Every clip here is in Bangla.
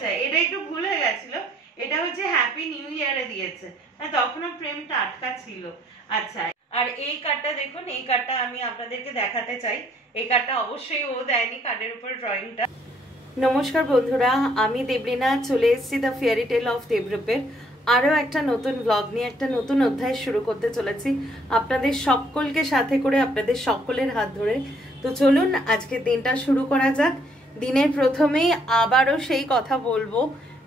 আচ্ছা এটা একটু ভুল হয়ে গেছিল, এটা হচ্ছে হ্যাপি নিউ ইয়ারে দিয়েছে, তখনও প্রেমটা আটকা ছিল। আচ্ছা, আর এই কার্ডটা দেখুন, এই কার্ডটা আমি আপনাদেরকে দেখাতে চাই। এই কার্ডটা অবশ্যই ও দেয়নি, কার্ডের উপর ড্রয়িংটা। নমস্কার বন্ধুরা, আমি দেবলীনা চলে এসেছি দ্য ফেয়ারি টেল অফ দেবরূপের আরও একটা নতুন ব্লগ নিয়ে, একটা নতুন অধ্যায় শুরু করতে চলেছি আপনাদের সকলকে সাথে করে, আপনাদের সকলের হাত ধরে। তো চলুন আজকে দিনটা শুরু করা যাক। দিনের প্রথমেই আবারও সেই কথা বলবো,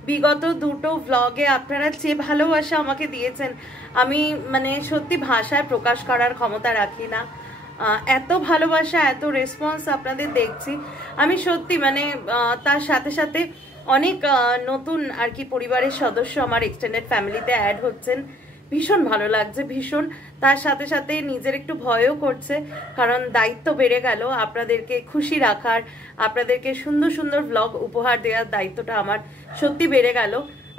বিগত দুটো ব্লগে আপনারা যে ভালোবাসা আমাকে দিয়েছেন, আমি সত্যি ভাষায় প্রকাশ করার ক্ষমতা রাখি না। এত ভালোবাসা, এত রেসপন্স আপনাদের দেখছি, আমি সত্যি তার সাথে সাথে অনেক নতুন আর কি পরিবারের সদস্য আমার এক্সটেন্ডেড ফ্যামিলিতে অ্যাড হচ্ছেন, ভীষণ ভালো লাগছে, ভীষণ। তার সাথে সাথে নিজের একটু ভয়ও করছে, কারণ দায়িত্ব বেড়ে গেল, আপনাদেরকে খুশি রাখার, আপনাদেরকে সুন্দর সুন্দর ব্লগ উপহার দেওয়ার দায়িত্বটা আমার সত্যি বেড়ে গেল।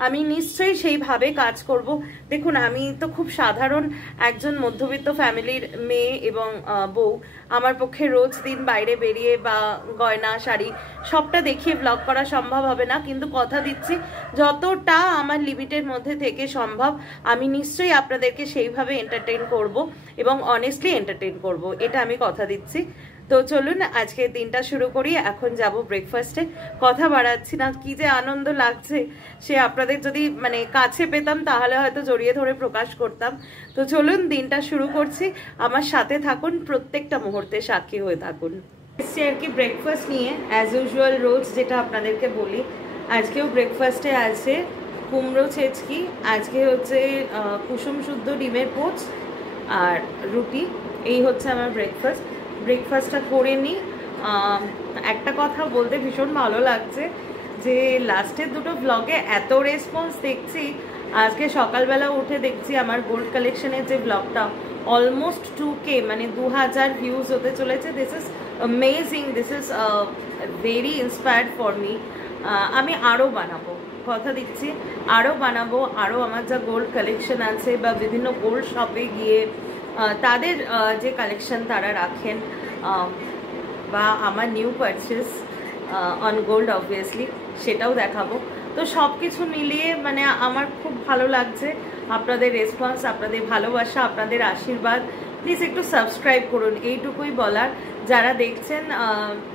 আমি নিশ্চয়ই সেইভাবে কাজ করব। দেখুন, আমি তো খুব সাধারণ একজন মধ্যবিত্ত ফ্যামিলির মেয়ে এবং বউ। আমার পক্ষে রোজ দিন বাইরে বেরিয়ে বা গয়না শাড়ি সবটা দেখিয়ে ব্লগ করা সম্ভব হবে না, কিন্তু কথা দিচ্ছি যতটা আমার লিমিটের মধ্যে থেকে সম্ভব আমি নিশ্চয়ই আপনাদেরকে সেইভাবে এন্টারটেইন করব এবং অনেস্টলি এন্টারটেইন করব, এটা আমি কথা দিচ্ছি। তো চলুন আজকে দিনটা শুরু করি। এখন যাব ব্রেকফাস্টে, কথা বাড়াচ্ছি না, কি যে আনন্দ লাগছে সে আপনাদের যদি কাছে পেতাম তাহলে হয়তো জড়িয়ে ধরে প্রকাশ করতাম। তো চলুন দিনটা শুরু করছি, আমার সাথে থাকুন, প্রত্যেকটা মুহূর্তে সাক্ষী হয়ে থাকুন। এসছি আর কি ব্রেকফাস্ট নিয়ে, অ্যাজ ইউজুয়াল রোজ যেটা আপনাদেরকে বলি। আজকেও ব্রেকফাস্টে আছে কুমড়ো ছেচকি, আজকে হচ্ছে কুসুম শুদ্ধ ডিমের পোচ আর রুটি, এই হচ্ছে আমার ব্রেকফাস্টটা করে নিই। একটা কথা বলতে ভীষণ ভালো লাগছে যে লাস্টের দুটো ব্লগে এত রেসপন্স দেখছি। আজকে সকালবেলা উঠে দেখছি আমার গোল্ড কালেকশনের যে ব্লগটা অলমোস্ট 2K 2000 ভিউজ হতে চলেছে। This is amazing, this is very inspired for me. আমি আরও বানাবো, কথা দিচ্ছি আরও বানাবো। আরও আমার যা গোল্ড কালেকশন আছে বা বিভিন্ন গোল্ড শপে গিয়ে তাদের যে কালেকশন তারা রাখেন বা আমার new purchase on gold obviously সেটাও দেখাবো। তো সব কিছু মিলিয়ে আমার খুব ভালো লাগছে আপনাদের রেসপন্স, আপনাদের ভালোবাসা, আপনাদের আশীর্বাদ। প্লিজ একটু সাবস্ক্রাইব করুন, এইটুকুই বলার। যারা দেখছেন,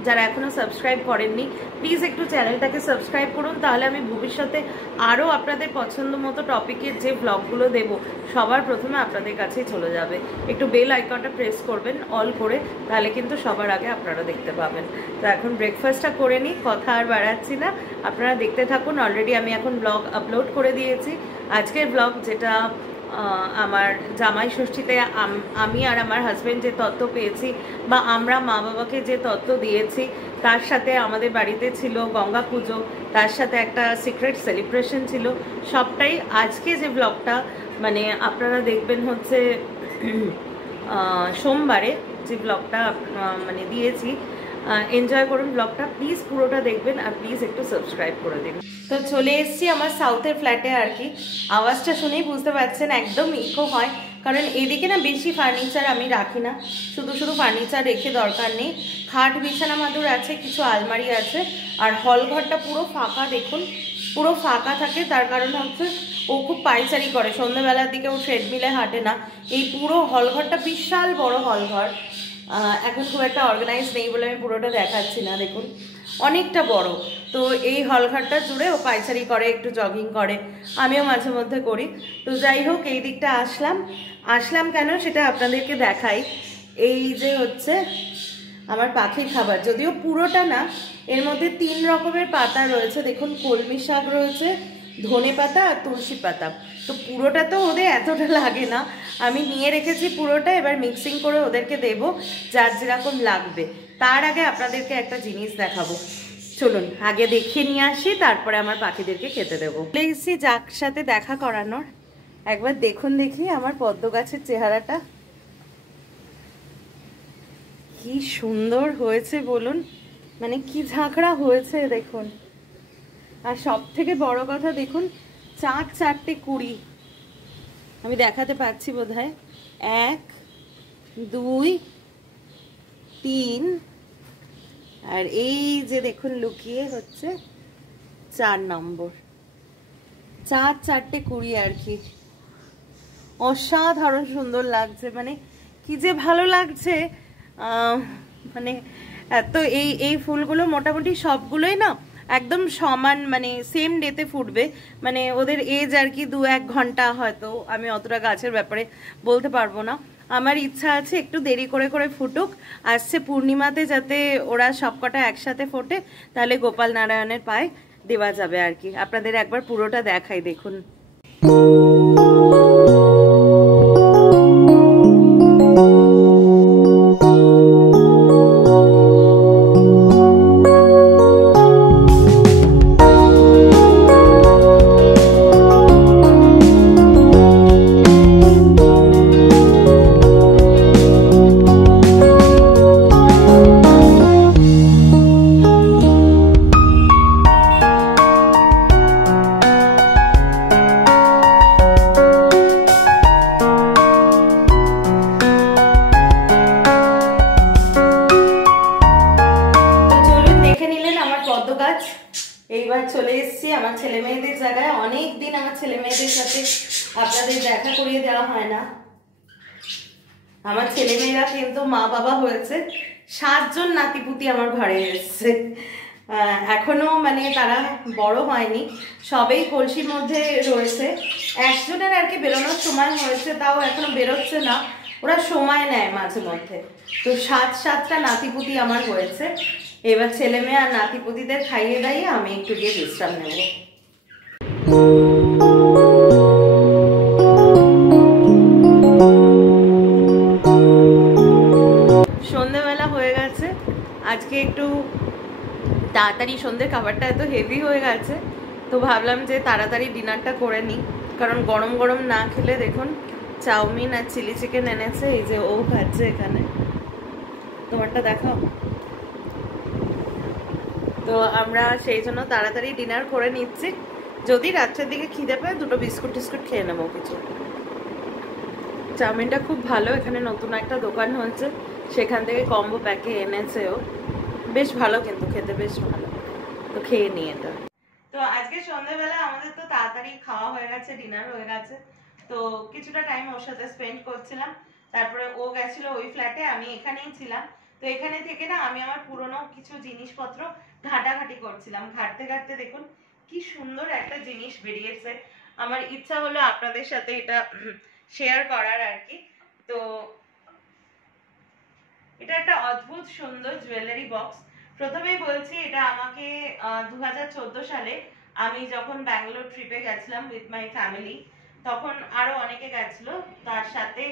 যারা এখনও সাবস্ক্রাইব করেননি, প্লিজ একটু চ্যানেলটাকে সাবস্ক্রাইব করুন, তাহলে আমি ভবিষ্যতে আরও আপনাদের পছন্দ মতো টপিকের যে ব্লগগুলো দেব সবার প্রথমে আপনাদের কাছেই চলে যাবে। একটু বেল আইকনটা প্রেস করবেন অল করে, তাহলে কিন্তু সবার আগে আপনারা দেখতে পাবেন। তো এখন ব্রেকফাস্টটা করে নিই, কথা আর বাড়াচ্ছি না, আপনারা দেখতে থাকুন। অলরেডি আমি এখন ব্লগ আপলোড করে দিয়েছি। আজকের ব্লগ যেটা আমার জামাই ষষ্ঠীতে আমি আর আমার হাজব্যান্ড যে তত্ত্ব পেয়েছি বা আমরা মা বাবাকে যে তত্ত্ব দিয়েছি, তার সাথে আমাদের বাড়িতে ছিল গঙ্গা পুজো, তার সাথে একটা সিক্রেট সেলিব্রেশন ছিল, সবটাই আজকে যে ব্লগটা আপনারা দেখবেন হচ্ছে সোমবারে যে ব্লগটা দিয়েছি। এনজয় করুন ব্লগটা, প্লিজ পুরোটা দেখবেন আর প্লিজ একটু সাবস্ক্রাইব করে দিন। তো চলে এসেছি আমার সাউথের ফ্ল্যাটে আর কি। আওয়াজটা শুনেই বুঝতে পারছেন একদম ইকো হয়, কারণ এদিকে না বেশি ফার্নিচার আমি রাখি না, শুধু শুধু ফার্নিচার রেখে দরকার নেই। খাট বিছানা মাদুর আছে, কিছু আলমারি আছে, আর হল ঘরটা পুরো ফাঁকা। দেখুন পুরো ফাঁকা থাকে, তার কারণ হচ্ছে ও খুব পাইচারি করে, সন্ধ্যেবেলার দিকে ও ট্রেডমিলে হাঁটে না। এই পুরো হল ঘরটা বিশাল বড় হল ঘর, এখন খুব একটা অর্গানাইজ নেই বলে আমি পুরোটা দেখাচ্ছি না। দেখুন অনেকটা বড়। তো এই হলঘরটা জুড়ে ও পাইচারি করে, একটু জগিং করে, আমিও মাঝে মধ্যে করি। তো যাই হোক, এই দিকটা আসলাম কেন সেটা আপনাদেরকে দেখাই। এই যে হচ্ছে আমার পাখির খাবার, যদিও পুরোটা না, এর মধ্যে 3 রকমের পাতা রয়েছে। দেখুন কলমি শাক রয়েছে, ধনে পাতা আর তুলসী পাতা। তো পুরোটা তো ওদের এতটা লাগে না, আমি নিয়ে রেখেছি পুরোটা, এবার মিক্সিং করে ওদেরকে দেব যার যেরকম লাগবে। তার আগে আপনাদেরকে একটা জিনিস দেখাবো, চলুন আগে দেখিয়ে নিয়ে আসি, তারপরে আমার পাখিদেরকে খেতে দেবো। প্লিজ যার সাথে দেখা করানোর, একবার দেখুন দেখি আমার পদ্ম গাছের চেহারাটা কি সুন্দর হয়েছে বলুন, কি ঝাঁকড়া হয়েছে দেখুন। আর সব থেকে বড় কথা দেখুন, 4টে কুড়ি আমি দেখাতে পাচ্ছি বোধহয়, 1 2 3 আর এই যে দেখুন লুকিয়ে হচ্ছে 4 নম্বর, 4-4টে কুড়ি আর কি। অসাধারণ সুন্দর লাগছে, মানে কি যে ভালো লাগছে। মানে তো এই ফুলগুলো মোটামুটি সবগুলোই না একদম সমান, মানে সেম ডেতে ফুটবে। মানে ওদের এজ আর কি 2-1 ঘন্টা, হয়তো আমি অতটা গাছের ব্যাপারে বলতে পারবো না। আমার ইচ্ছা আছে একটু দেরি করে করে ফুটুক, আসছে পূর্ণিমাতে যাতে ওরা সবকটা একসাথে ফোটে, তাহলে গোপাল নারায়ণের পায়ে দেওয়া যাবে আর কি। আপনাদের একবার পুরোটা দেখাই, দেখুন। এইবার চলে এসেছি আমার ছেলে মেয়েদের জায়গায়। অনেকদিন আমার ছেলে মেয়েদের সাথে আপনাদের দেখা করিয়ে দেওয়া হয় না। আমার ছেলে মেয়েরা কিন্তু মা বাবা হয়েছে, 7 জন নাতিপুতি আমার ঘরে এসছে। এখনো মানে তারা বড় হয়নি, সবেই কলসির মধ্যে রয়েছে। একজনের আর কি বেরোনোর সময় হয়েছে, তাও এখনো বেরোচ্ছে না, ওরা সময় নেয় মাঝে মধ্যে। তো 7টা নাতিপুতি আমার হয়েছে। এবার ছেলে মেয়ে আর নাতিপুতিদের খাইয়ে দাইয়ে আমি একটু গিয়ে বিশ্রাম নেব। সন্ধ্যেবেলা হয়ে গেছে, আজকে একটু তাড়াতাড়ি, সন্ধ্যের খাবারটা এত হেভি হয়ে গেছে, তো ভাবলাম যে তাড়াতাড়ি ডিনারটা করে নিই, কারণ গরম গরম না খেলে। দেখুন চাউমিন আর চিলি চিকেন এনেছে, এই যে ও খাচ্ছে এখানে, তোমারটা দেখাও। তো আমরা সেই জন্য তাড়াতাড়ি ডিনার করে নিচ্ছি, যদি রাত্রের দিকে খিদে পায় 2টো বিস্কুট টিস্কুট খেয়ে নেবো কিছু। চাউমিনটা খুব ভালো, এখানে নতুন একটা দোকান হচ্ছে, সেখান থেকে কম্বো প্যাকে এনেছে ও, বেশ ভালো কিন্তু খেতে, বেশ ভালো। তো খেয়ে নিই এটা। তো আজকে সন্ধ্যেবেলা আমাদের তো তাড়াতাড়ি খাওয়া হয়ে গেছে, ডিনার হয়ে গেছে, তো কিছুটা টাইম ওর সাথে স্পেন্ড করছিলাম। তারপরে ও গেছিল ওই ফ্ল্যাটে, আমি এখানেই ছিলাম। তো এখানে থেকে না আমি আমার পুরনো কিছু জিনিসপত্র ঘাটাঘাটি করছিলাম। ঘাটতে ঘাটতে দেখুন কি সুন্দর একটা জিনিস বেরিয়েছে। আমার ইচ্ছা হলো আপনাদের সাথে এটা শেয়ার করার আর কি। তো এটা একটা অদ্ভুত সুন্দর জুয়েলারি বক্স। প্রথমেই বলছি, এটা আমাকে 2014 সালে আমি যখন ব্যাঙ্গালোর ট্রিপে গেছিলাম উইথ মাই ফ্যামিলি, তখন আরো অনেকে গেছিল, তার সাথে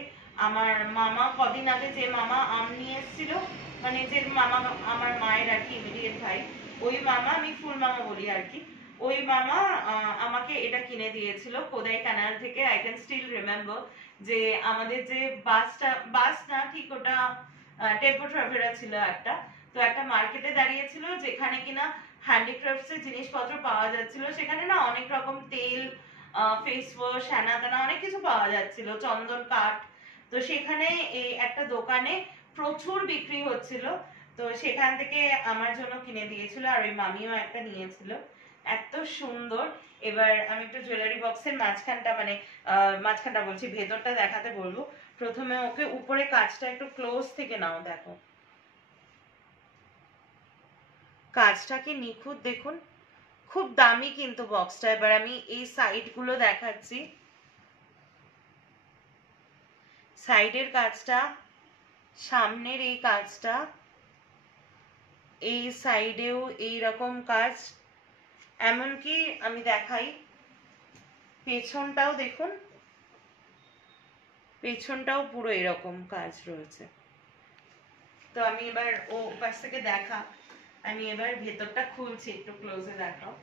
আমার মামা কদিন আগে যে মামা আম নিয়ে এসেছিল, মানে যে মামা আমার মায়ের আর কি ইমিডিয়েট ভাই, ওই মামা, আমি ফুল মামা বলি আর কি, ওই মামা আমাকে এটা কিনে দিয়েছিল কোদাই ক্যানাল থেকে। আই ক্যান স্টিল রিমেম্বার যে আমাদের যে বাস না ঠিক, ওটা টেম্পো ট্রাভেলার ছিল একটা। তো একটা মার্কেটে দাঁড়িয়েছিল যেখানে কিনা হ্যান্ডিক্রাফটস এর জিনিসপত্র পাওয়া যাচ্ছিল। সেখানে না অনেক রকম তেল, ফেস ওয়াশ, হ্যানা ত্যানা অনেক কিছু পাওয়া যাচ্ছিল, চন্দন কাঠ। তো সেখানে এই একটা দোকানে প্রচুর বিক্রি হচ্ছিল, তো সেখান থেকে আমার জন্য কিনে দিয়েছিল, আর ওই মামিও একটা নিয়েছিল। এত সুন্দর। এবার আমি একটু জুয়েলারি বক্সের মাঝখানটা, মানে মাঝখানটা বলছি, ভেতরটা দেখাতে বলবো। প্রথমে ওকে উপরে কাজটা একটু ক্লোজ থেকে নাও, দেখো কাজটা কি নিখুঁত, দেখুন খুব দামি কিন্তু বক্সটা। এবার আমি এই সাইড গুলো দেখাচ্ছি, সাইডের কাজটা, সামনের এই কাজটা, এই সাইডেও এই রকম কাজ, এমনকি আমি দেখাই পেছনটাও, দেখুন পেছনটাও পুরো এরকম কাজ রয়েছে। তো আমি এবার ও পাশ থেকে দেখা, আমি এবার ভেতরটা খুলছি, একটু ক্লোজে দেখাও।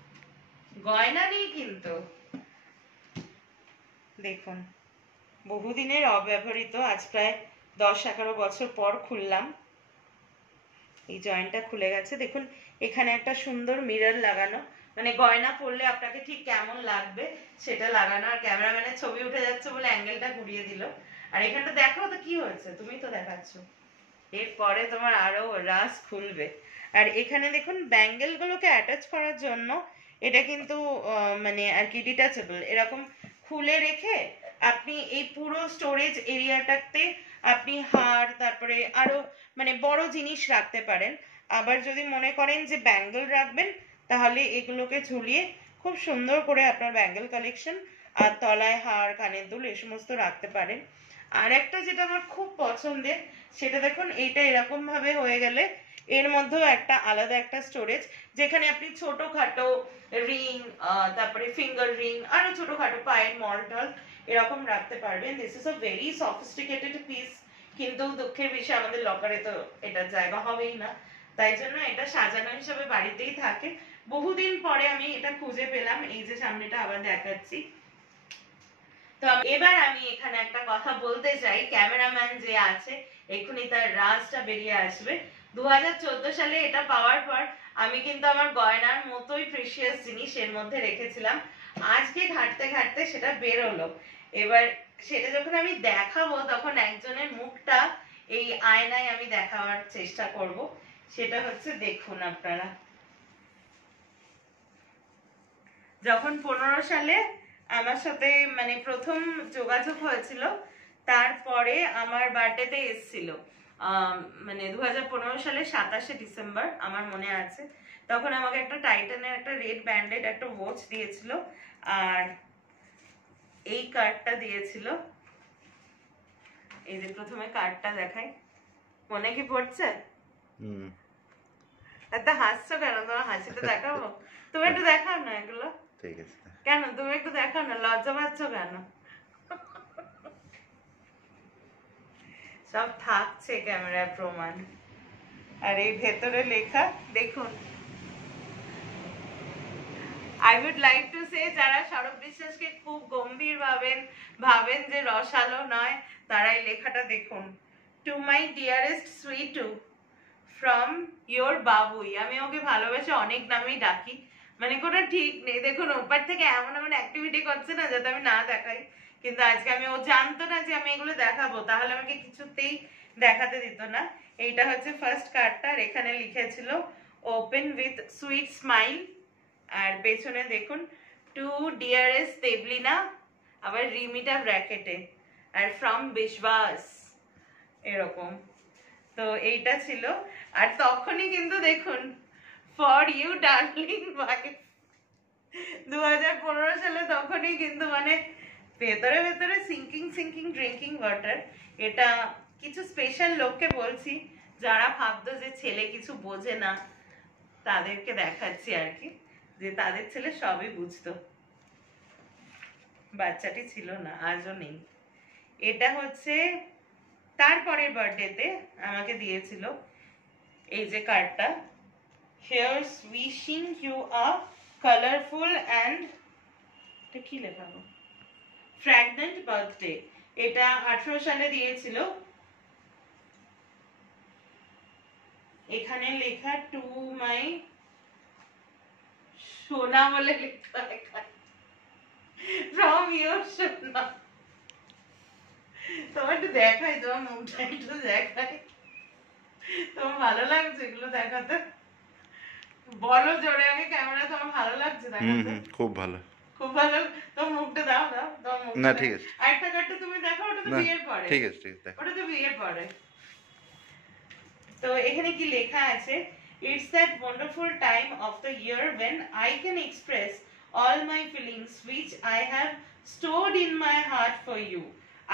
গয়না নেই কিন্তু, দেখুন বহুদিনের অব্যবহৃত, আজ প্রায় 10-11 বছর পর খুললাম। এই জয়েন্টটা খুলে গেছে, দেখুন এখানে একটা সুন্দর মিরর লাগানো, মানে গয়না পরলে আপনাকে ঠিক কেমন লাগবে সেটা লাগানো। আর ক্যামেরাম্যানের ছবি উঠে যাচ্ছে বলে অ্যাঙ্গেলটা ঘুরিয়ে দিল। আর এখানটা দেখো তো কি হয়েছে, তুমি তো দেখাচ্ছ, এরপরে তোমার আরো রাস খুলবে। আর এখানে দেখুন ব্যাঙ্গেল গুলোকে অ্যাটাচ করার জন্য এটা কিন্তু মানে আর কি ডিটাচেবল, এরকম খুলে রেখে আপনি এই পুরো স্টোরেজ এরিয়াটাতে আপনি হার তারপরে আরো মানে বড় জিনিস রাখতে পারেন। আবার যদি মনে করেন যে ব্যাঙ্গেল রাখবেন, তাহলে এগুলোকে ঝুলিয়ে খুব সুন্দর করে আপনার ব্যাঙ্গেল কালেকশন আর তলায় হার কানের দুল এই সমস্ত রাখতে পারেন। আর একটা যেটা আমার খুব পছন্দের, সেটা দেখুন এইটা এরকম ভাবে হয়ে গেলে এর মধ্যেও একটা আলাদা একটা স্টোরেজ, যেখানে আপনি ছোটখাটো রিং, তারপরে ফিঙ্গার রিং, আরো ছোটখাটো পায়ের মলটল এরকম রাখতে পারবেন। This is a very sophisticated piece, কিন্তু দুঃখের বিষয় আমাদের লকারে তো এটা জায়গা হবেই না, তাই জন্য এটা সাজানো হিসেবে বাড়িতেই থাকে। বহুদিন পরে আমি এটা খুঁজে পেলাম, এই যে সামনেটা আবার দেখাচ্ছি। তো এবার আমি এখানে একটা কথা বলতে চাই, ক্যামেরাম্যান যে আছে এক্ষুনি তার রাজটা বেরিয়ে আসবে। 2014 সালে এটা পাওয়ার পর আমি কিন্তু আমার গয়নার মতোই প্রিশিয়াস জিনিস এর মধ্যে রেখেছিলাম। আজকে ঘাটতে ঘাটতে সেটা বেরোলো। এবার সেটা যখন আমি দেখাবো তখন একজনের মুখটা এই আয়নায় আমি দেখাবার চেষ্টা করব। সেটা হচ্ছে, দেখুন আপনারা, যখন 15 সালে আমার সাথে মানে প্রথম যোগাযোগ হয়েছিল, তারপরে আমার বার্থডেতে এসেছিল, মানে 2015 সালে 27শে ডিসেম্বর আমার মনে আছে। তখন আমাকে একটা টাইটানের একটা রেড ব্যান্ডেড একটা ওয়াচ দিয়েছিল, আর এই কার্ডটা দিয়েছিল। এই যে প্রথমে কার্ডটা দেখাই, মনে কি পড়ছে? এত হাসছো কেন? তোমার হাসিটা দেখাবো? তুমি একটু দেখাও না এগুলো। ঠিক আছে, কেন তুমি একটু দেখাও না, লজ্জা পাচ্ছ কেন? সব থাকছে ক্যামেরায় প্রমাণ। আর এই ভেতরে লেখা দেখুন, I would like to say, যারা সৌরভ বিশ্বাসকে খুব গম্ভীর ভাবেন যে রসালো নয়, তারা এই লেখাটা দেখুন, to my dearest সুইটু from your বাবুই। আমি ওকে ভালোবেসে অনেক নামেই ডাকি, মানে কোনো ঠিক নেই। দেখুন ওপার থেকে এমন এমন অ্যাক্টিভিটি করছে না যাতে আমি না দেখাই, কিন্তু আজকে ও জানতো না যে আমি এগুলো দেখাবো, তাহলে আমাকে কিছুতেই দেখাতে দিত না। এইটা হচ্ছে ফার্স্ট কার্ডটা, এখানে লিখেছিল ওপেন উইথ সুইট স্মাইল, আর পেছনে দেখুন টু ডিয়ারেস্ট দেবলিনা, আবার রিমিটা ব্র্যাকেটে, আর ফ্রম বিশ্বাস এরকম। তো এইটা ছিল। আর তখনই কিন্তু দেখুন ফর ইউ ডার্লিং ওয়াইফ, 2015 সালে তখনই কিন্তু মানে ভেতরে ভেতরে সিঙ্কিং ড্রিঙ্কিং ওয়াটার। এটা কিছু স্পেশাল লোককে বলছি, যারা ভাবতো যে ছেলে কিছু বোঝে না, তাদেরকে দেখাচ্ছি আর কি, যে তাদের ছেলে সবই বুঝতো। বাচ্চাটি ছিল না, আজও নেই। এটা হচ্ছে তারপরের বার্থডেতে আমাকে দিয়েছিল এই যে কার্ডটা, here's wishing you a colourful and, এটা কি লেখা, ফ্র্যাগনেন্ট বার্থডে। এটা 18 সালে দিয়েছিল। এখানে লেখা টু মাই সোনা বলে লেখা, ফ্রম ইয়োর সোনা। তোমার একটু দেখাই, তোমার মুখটা একটু দেখাই, তোমার ভালো লাগছে এগুলো দেখাতে? বলো জোরে আগে ক্যামেরা, তোমার ভালো লাগছে দেখাতে? খুব ভালো, খুব ভালো। তোমার মুখটা দাও, তোমার মুখটা। না ঠিক আছে, আরেকটা কার্ডটা তুমি দেখো, ওটা তো বিয়ের পরে। ঠিক আছে ওটা তো বিয়ের পরে। তো এখানে কি লেখা আছে, it's that wonderful time of the year when I can express all my feelings which I have stored in my heart for you.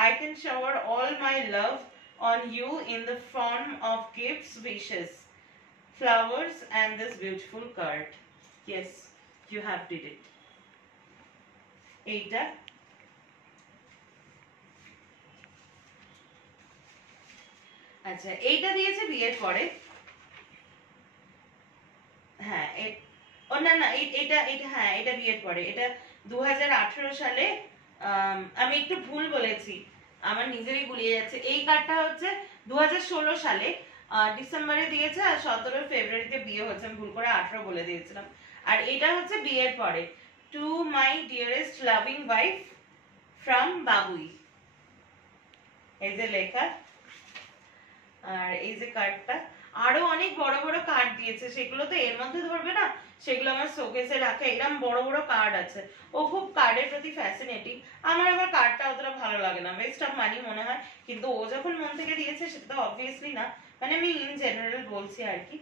I can shower all my love on you in the form of gifts, wishes, flowers and this beautiful card. Yes, you have did it. এইটা আচ্ছা, এইটা দিয়েছে বিয়ের পরে। হ্যাঁ, ও না না, এটা হ্যাঁ এটা বিয়ের পরে। এটা 2018 সালে, আমি একটু ভুল বলেছি, আমার নিজেরই গুলিয়ে যাচ্ছে। এই কার্ডটা হচ্ছে 2016 সালে ডিসেম্বরে দিয়েছে, আর 17 ফেব্রুয়ারিতে বিয়ে হচ্ছে, আমি ভুল করে 18 বলে দিয়েছিলাম। আর এটা হচ্ছে বিয়ের পরে, to my dearest loving wife from বাবুই, এই যে লেখা। আর এই যে কার্ডটা, আরো অনেক বড় বড় কার্ড দিয়েছে, সেগুলো তো এর মধ্যে ধরবে না, সেগুলো আমার শোকেসে রাখে। এরকম বড় বড় কার্ড আছে, ও খুব কার্ডের প্রতি ফ্যাসিনেটিং। আমার আবার কার্ডটা অতটা ভালো লাগে না, ওয়েস্ট অফ মানি মনে হয়, কিন্তু ও যখন মন থেকে দিয়েছে সেটা তো অবভিয়াসলি না, মানে আমি ইন জেনারেল বলছি আর কি।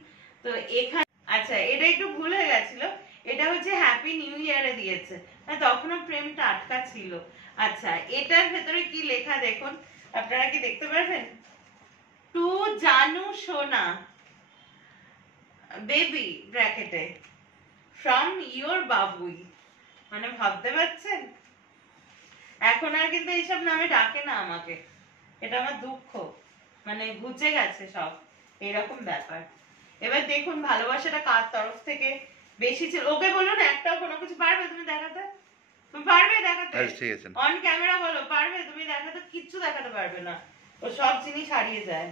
তো এখানে আচ্ছা, এটা একটু ভুল হয়ে গেছিল, এটা হচ্ছে হ্যাপি নিউ ইয়ারে দিয়েছে, মানে তখনও প্রেমটা আটকা ছিল। আচ্ছা, এটার ভেতরে কি লেখা দেখুন, আপনারা কি দেখতে পারবেন? টু জানু সোনা বেবি ব্র্যাকেটে ফ্রম ইয়োর বাবুই, মানে ভাবতে পারছেন? এখন আর কিন্তু এইসব নামে ডাকে না আমাকে, এটা আমার দুঃখ, মানে ঘুচে গেছে সব, এরকম ব্যাপার। এবার দেখুন ভালোবাসাটা কার তরফ থেকে বেশি ছিল। ওকে বলুন একটাও কোনো কিছু পারবে তুমি দেখাতে? তুমি পারবে দেখাতে? ঠিক আছে, অন ক্যামেরা বলো পারবে তুমি দেখাতে? কিচ্ছু দেখাতে পারবে না, ও সব জিনিস হারিয়ে যায়।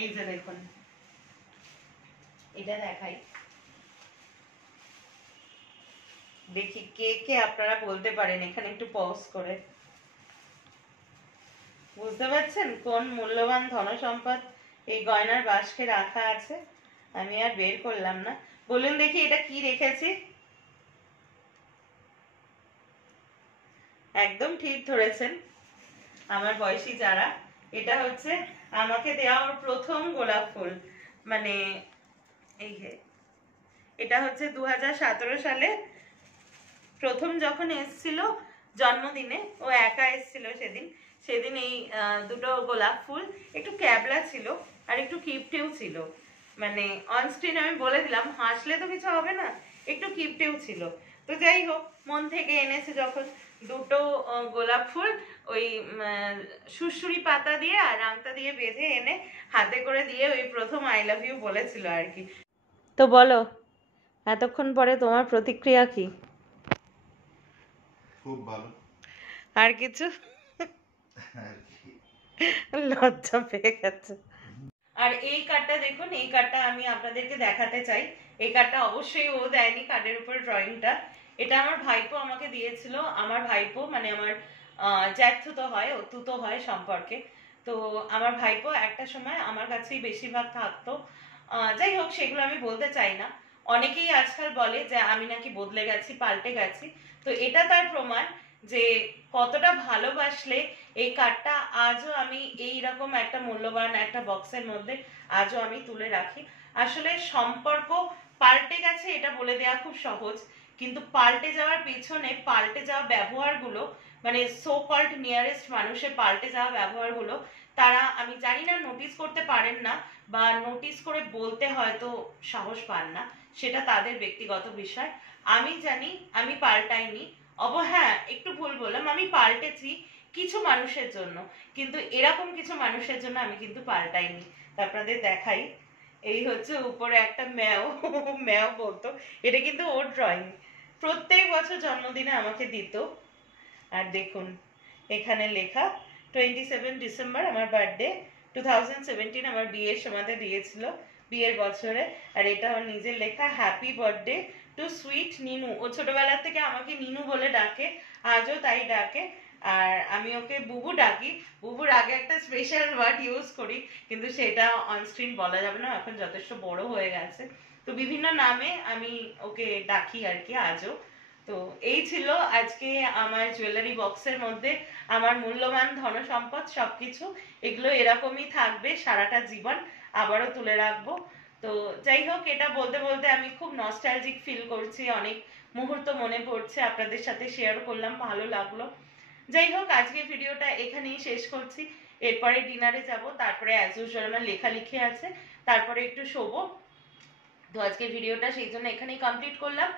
এই যে দেখুন, এটা দেখাই, দেখি কে কে আপনারা বলতে পারেন এখানে একটু পজ করে। বুঝতে পারছেন কোন মূল্যবান ধনসম্পদ এই গয়নার বাক্সে রাখা আছে? আমি আর বের করলাম না। বলুন দেখি এটা কি রেখেছি? একদম ঠিক ধরেছেন আমার বয়সী যারা, এটা হচ্ছে আমাকে দেওয়া ওর প্রথম গোলাপ ফুল। মানে এই যে এটা হচ্ছে 2017 সালে প্রথম যখন এসেছিল জন্মদিনে, ও একা এসেছিল সেদিন, সেদিন এই দুটো গোলাপ ফুল, একটু ক্যাবলা ছিল আর একটু কিপটেও ছিল, মানে অনস্ক্রিন আমি বলে দিলাম, হাসলে তো কিছু হবে না, একটু কিপটেও ছিল। তো যাই হোক, মন থেকে এনেছে যখন দুটো গোলাপ ফুল ওই সুড়সুড়ি পাতা দিয়ে আর আংটা দিয়ে বেঁধে এনে হাতে করে দিয়ে ওই প্রথম আই লাভ ইউ বলেছিল আর কি। তো বলো এতক্ষণ পরে তোমার প্রতিক্রিয়া কি? খুব ভালো। আর কিছু? লজ্জা পেয়ে গেছে। আর এই কার্ডটা দেখুন, এই কার্ডটা আমি আপনাদেরকে দেখাতে চাই। এই কার্ডটা অবশ্যই ও দেয়নি, কার্ডের উপর ড্রয়িংটা, এটা আমার ভাইপো আমাকে দিয়েছিল। আমার ভাইপো মানে আমার জ্যাঠতুতো হয়, অতুতো হয় সম্পর্কে। তো আমার ভাইপো একটা সময় আমার কাছেই বেশিরভাগ থাকতো। যাই হোক, সেগুলো আমি বলতে চাই না। অনেকেই আজকাল বলে যে আমি নাকি বদলে গেছি, পাল্টে গেছি। তো এটা তার প্রমাণ যে কতটা ভালোবাসলে এই কার্ডটা আজও আমি এই রকম একটা মূল্যবান একটা বক্সের মধ্যে আজও আমি তুলে রাখি। আসলে সম্পর্ক পাল্টে গেছে এটা বলে দেওয়া খুব সহজ, কিন্তু পাল্টে যাওয়ার পেছনে পাল্টে যাওয়া ব্যবহারগুলো, মানে সো কল্ড নিয়ারেস্ট মানুষের পাল্টে যাওয়া ব্যবহারগুলো, তারা আমি জানি না নোটিস করতে পারেন না, বা নোটিস করে বলতে হয়তো সাহস পান না, সেটা তাদের ব্যক্তিগত বিষয়। আমি জানি আমি পাল্টাইনি। হ্যাঁ, একটু ভুল বললাম, আমি পাল্টেছি কিছু মানুষের জন্য, কিন্তু এরকম কিছু মানুষের জন্য আমি কিন্তু পাল্টাইনি। আপনাদের দেখাই, এই হচ্ছে উপরে একটা ম্যাও, ম্যাও বলতো, এটা কিন্তু ওর ড্রয়িং, প্রত্যেক বছর জন্মদিনে আমাকে দিত। আর দেখুন এখানে লেখা 27 ডিসেম্বর আমার বার্থডে, 2017 আমার বিয়ের সময়তে দিয়েছিল, বিয়ের বছরে। আর এটা ওর নিজের লেখা, হ্যাপি বার্থডে টু সুইট নিনু। ও ছোটবেলা থেকে আমাকে নিনু বলে ডাকে, আজও তাই ডাকে। আর আমি ওকে বুবু ডাকি, বুবুর আগে একটা স্পেশাল ওয়ার্ড ইউজ করি, কিন্তু সেটা অনস্ক্রিন বলা যাবে না, এখন যথেষ্ট বড় হয়ে গেছে। তো বিভিন্ন নামে আমি ওকে ডাকি আর কি আজও। তো এই ছিল আজকে আমার জুয়েলারি বক্সের মধ্যে আমার মূল্যবান ধনসম্পদ সবকিছু। এগুলো এরকমই থাকবে সারাটা জীবন, আবারও তুলে রাখবো। তো যাই হোক, এটা বলতে বলতে আমি খুব নস্টালজিক ফিল করছি, অনেক মুহূর্ত মনে পড়ছে, আপনাদের সাথে শেয়ার করলাম, ভালো লাগলো। যাই হোক, আজকে ভিডিওটা এখানেই শেষ করছি। এরপরে ডিনারে যাব, তারপরে অ্যাজ ইউজুয়াল আমার লেখালেখি আছে, তারপরে একটু শোবো। তো আজকে ভিডিওটা সেই জন্য এখানেই কমপ্লিট করলাম।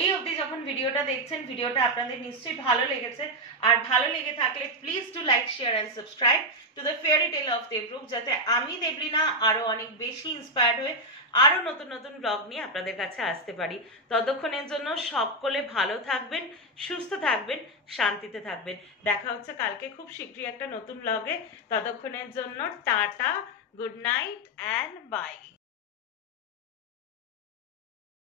এই অবধি যখন ভিডিওটা দেখছেন, ভিডিওটা আপনাদের নিশ্চয়ই ভালো লেগেছে, আর ভালো লেগে থাকলে please do like, share and subscribe to the fairy tale of Debrup, যাতে আমি দেবলিনা আরো অনেক বেশি ইন্সপায়ার্ড হয়ে আরো নতুন নতুন ব্লগ নিয়ে আপনাদের কাছে আসতে পারি। ততক্ষণের জন্য সকলে ভালো থাকবেন, সুস্থ থাকবেন, শান্তিতে থাকবেন। দেখা হচ্ছে কালকে খুব শীঘ্রই একটা নতুন ব্লগে। ততক্ষণের জন্য tata, good night and by.